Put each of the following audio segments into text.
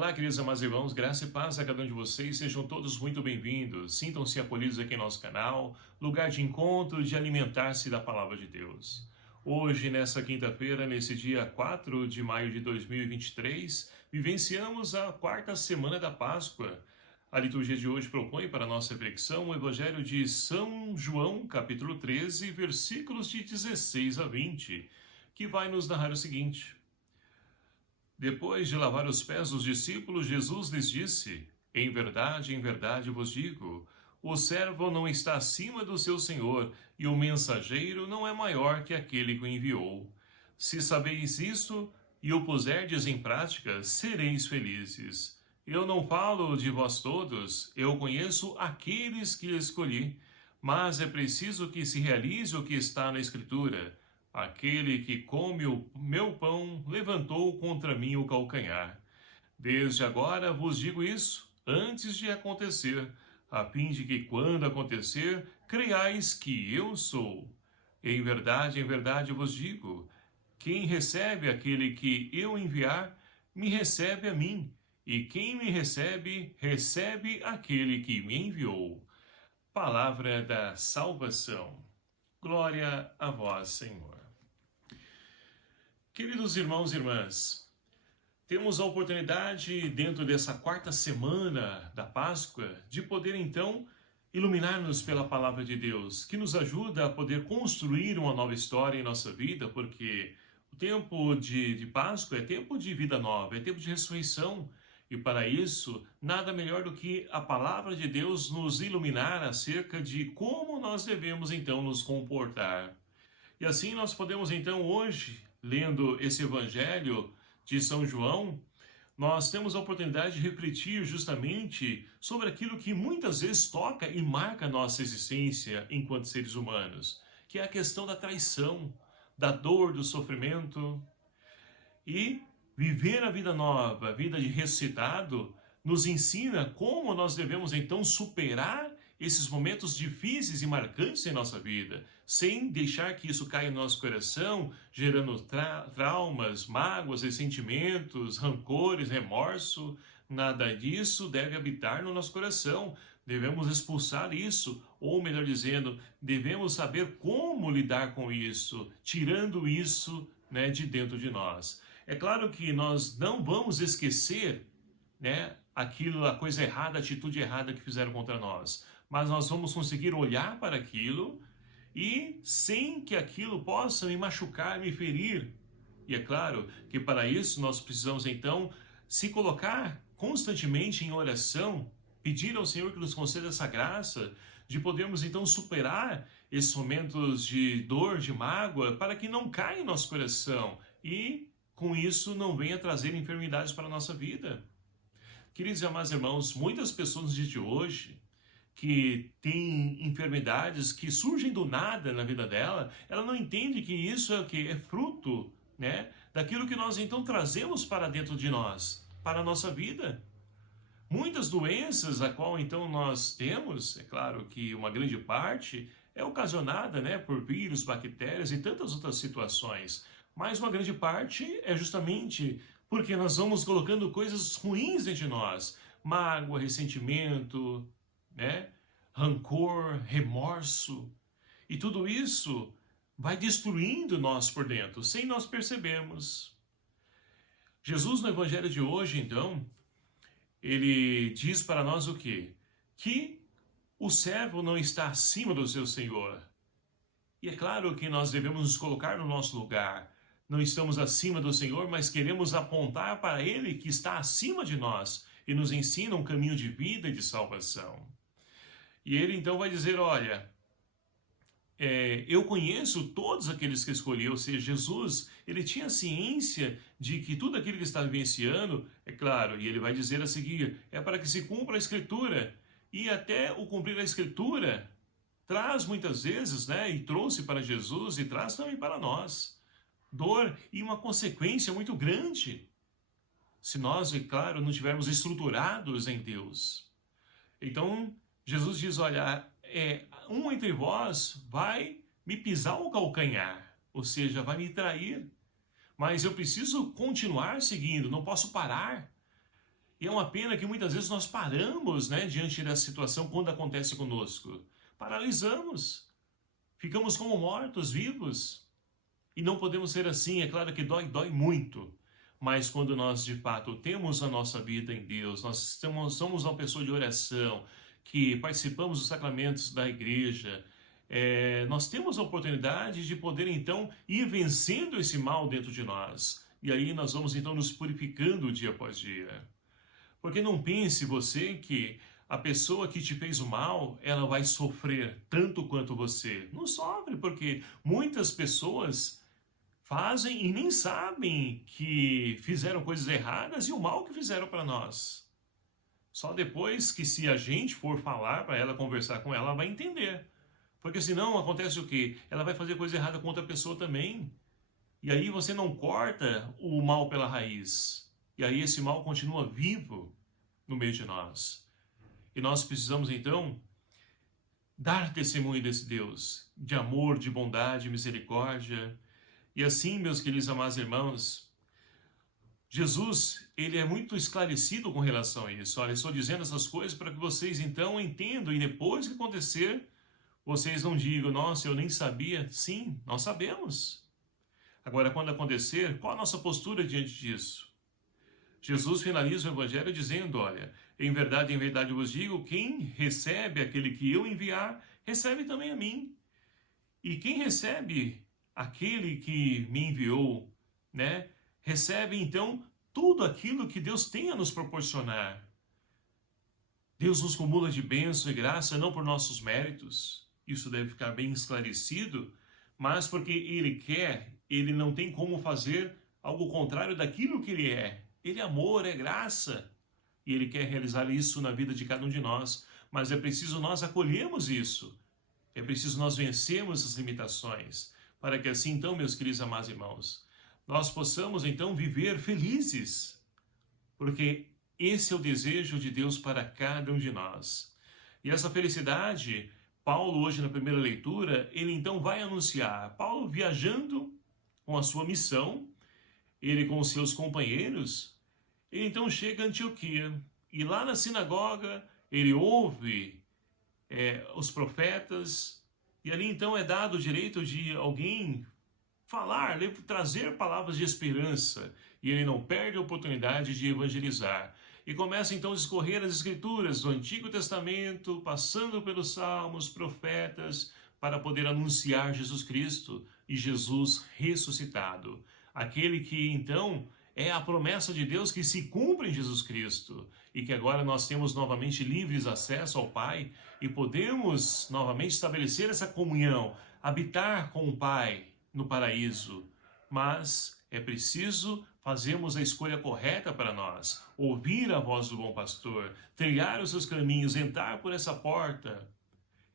Olá, queridos amados irmãos, graça e paz a cada um de vocês, sejam todos muito bem-vindos, sintam-se acolhidos aqui em nosso canal, lugar de encontro, de alimentar-se da Palavra de Deus. Hoje, nessa quinta-feira, nesse dia 4 de maio de 2023, vivenciamos a quarta semana da Páscoa. A liturgia de hoje propõe para a nossa reflexão o Evangelho de São João, capítulo 13, versículos de 16 a 20, que vai nos narrar o seguinte: Depois de lavar os pés dos discípulos, Jesus lhes disse: em verdade vos digo, o servo não está acima do seu senhor, e o mensageiro não é maior que aquele que o enviou. Se sabeis isso e o puserdes em prática, sereis felizes. Eu não falo de vós todos, eu conheço aqueles que escolhi, mas é preciso que se realize o que está na Escritura: aquele que come o meu pão levantou contra mim o calcanhar. Desde agora vos digo isso, antes de acontecer, a fim de que, quando acontecer, creiais que eu sou. Em verdade vos digo, quem recebe aquele que eu enviar, me recebe a mim, e quem me recebe, recebe aquele que me enviou. Palavra da salvação. Glória a vós, Senhor. Queridos irmãos e irmãs, temos a oportunidade, dentro dessa quarta semana da Páscoa, de poder então iluminar-nos pela Palavra de Deus, que nos ajuda a poder construir uma nova história em nossa vida, porque o tempo de Páscoa é tempo de vida nova, é tempo de ressurreição. E para isso, nada melhor do que a Palavra de Deus nos iluminar acerca de como nós devemos então nos comportar. E assim nós podemos então hoje, lendo esse Evangelho de São João, nós temos a oportunidade de refletir justamente sobre aquilo que muitas vezes toca e marca a nossa existência enquanto seres humanos, que é a questão da traição, da dor, do sofrimento. E viver a vida nova, a vida de ressuscitado, nos ensina como nós devemos então superar esses momentos difíceis e marcantes em nossa vida, sem deixar que isso caia no nosso coração, gerando traumas, mágoas, ressentimentos, rancores, remorso. Nada disso deve habitar no nosso coração. Devemos expulsar isso, ou melhor dizendo, devemos saber como lidar com isso, tirando isso, de dentro de nós. É claro que nós não vamos esquecer, a coisa errada, a atitude errada que fizeram contra nós. Mas nós vamos conseguir olhar para aquilo e sem que aquilo possa me machucar, me ferir. E é claro que para isso nós precisamos então se colocar constantemente em oração, pedir ao Senhor que nos conceda essa graça de podermos então superar esses momentos de dor, de mágoa, para que não caia em nosso coração e com isso não venha trazer enfermidades para a nossa vida. Queridos e amados irmãos, muitas pessoas nos dias de hoje que têm enfermidades que surgem do nada na vida dela, ela não entende que isso é o que é fruto, daquilo que nós então trazemos para dentro de nós, para a nossa vida. Muitas doenças a qual então nós temos, é claro que uma grande parte é ocasionada, por vírus, bactérias e tantas outras situações, mas uma grande parte é justamente porque nós vamos colocando coisas ruins dentro de nós, mágoa, ressentimento, rancor, remorso, e tudo isso vai destruindo nós por dentro, sem nós percebermos. Jesus no Evangelho de hoje, então, ele diz para nós o quê? Que o servo não está acima do seu senhor. E é claro que nós devemos nos colocar no nosso lugar. Não estamos acima do Senhor, mas queremos apontar para Ele que está acima de nós e nos ensina um caminho de vida e de salvação. E Ele então vai dizer, olha, eu conheço todos aqueles que escolhi, ou seja, Jesus, Ele tinha ciência de que tudo aquilo que está vivenciando, é claro, e Ele vai dizer a seguir, é para que se cumpra a Escritura. E até o cumprir a Escritura traz muitas vezes, e trouxe para Jesus e traz também para nós, dor e uma consequência muito grande, se nós, é claro, não estivermos estruturados em Deus. Então, Jesus diz, olha, um entre vós vai me pisar o calcanhar, ou seja, vai me trair, mas eu preciso continuar seguindo, não posso parar. E é uma pena que muitas vezes nós paramos, né, diante dessa situação quando acontece conosco. Paralisamos, ficamos como mortos, vivos. E não podemos ser assim, é claro que dói muito. Mas quando nós, de fato, temos a nossa vida em Deus, nós somos uma pessoa de oração, que participamos dos sacramentos da igreja, nós temos a oportunidade de poder, então, ir vencendo esse mal dentro de nós. E aí nós vamos, então, nos purificando dia após dia. Porque não pense você que a pessoa que te fez o mal, ela vai sofrer tanto quanto você. Não sofre, porque muitas pessoas fazem e nem sabem que fizeram coisas erradas e o mal que fizeram para nós. Só depois que, se a gente for falar para ela, conversar com ela, ela vai entender. Porque senão acontece o quê? Ela vai fazer coisa errada com outra pessoa também. E aí você não corta o mal pela raiz. E aí esse mal continua vivo no meio de nós. E nós precisamos então dar testemunho desse Deus, de amor, de bondade, misericórdia. E assim, meus queridos amados irmãos, Jesus, ele é muito esclarecido com relação a isso. Olha, eu estou dizendo essas coisas para que vocês então entendam, e depois que acontecer, vocês não digam, nossa, eu nem sabia. Sim, nós sabemos. Agora, quando acontecer, qual a nossa postura diante disso? Jesus finaliza o evangelho dizendo, olha, em verdade eu vos digo, quem recebe aquele que eu enviar, recebe também a mim. E quem recebe aquele que me enviou, né, recebe então tudo aquilo que Deus tem a nos proporcionar. Deus nos cumula de bênção e graça, não por nossos méritos, isso deve ficar bem esclarecido, mas porque Ele quer, Ele não tem como fazer algo contrário daquilo que Ele é. Ele é amor, é graça, e Ele quer realizar isso na vida de cada um de nós, mas é preciso nós acolhermos isso, é preciso nós vencermos essas limitações, para que assim então, meus queridos amados irmãos, nós possamos então viver felizes, porque esse é o desejo de Deus para cada um de nós. E essa felicidade, Paulo hoje na primeira leitura, ele então vai anunciar, Paulo viajando com a sua missão, ele com os seus companheiros, ele então chega a Antioquia, e lá na sinagoga ele ouve os profetas, e ali então é dado o direito de alguém falar, trazer palavras de esperança, e ele não perde a oportunidade de evangelizar. E começa então a discorrer as escrituras do Antigo Testamento, passando pelos Salmos, profetas, para poder anunciar Jesus Cristo e Jesus ressuscitado. Aquele que então é a promessa de Deus que se cumpre em Jesus Cristo e que agora nós temos novamente livres acesso ao Pai e podemos novamente estabelecer essa comunhão, habitar com o Pai no paraíso. Mas é preciso fazermos a escolha correta para nós, ouvir a voz do bom pastor, trilhar os seus caminhos, entrar por essa porta.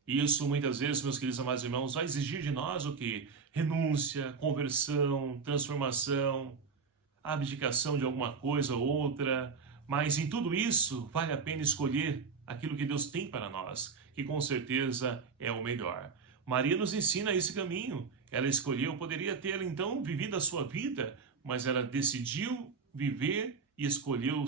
Isso muitas vezes, meus queridos amados irmãos, vai exigir de nós o quê? Renúncia, conversão, transformação, abdicação de alguma coisa ou outra, mas em tudo isso vale a pena escolher aquilo que Deus tem para nós, que com certeza é o melhor. Maria nos ensina esse caminho, ela escolheu, poderia ter então vivido a sua vida, mas ela decidiu viver e escolheu,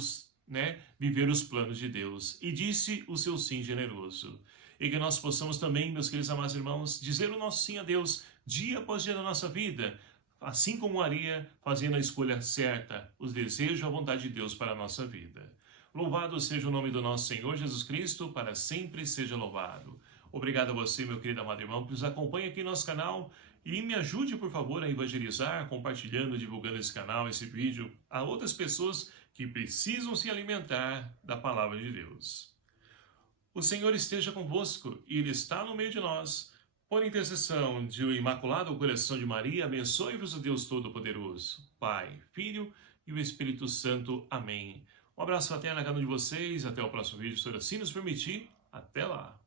viver os planos de Deus e disse o seu sim generoso. E que nós possamos também, meus queridos amados irmãos, dizer o nosso sim a Deus dia após dia da nossa vida, assim como Maria, fazendo a escolha certa, os desejos e a vontade de Deus para a nossa vida. Louvado seja o nome do nosso Senhor Jesus Cristo, para sempre seja louvado. Obrigado a você, meu querido amado irmão, que nos acompanha aqui no nosso canal e me ajude, por favor, a evangelizar, compartilhando, divulgando esse canal, esse vídeo, a outras pessoas que precisam se alimentar da palavra de Deus. O Senhor esteja convosco e Ele está no meio de nós. Por intercessão do Imaculado Coração de Maria, abençoe-vos o Deus Todo-Poderoso, Pai, Filho e o Espírito Santo. Amém. Um abraço fraterno a cada um de vocês. Até o próximo vídeo, se assim nos permitir. Até lá.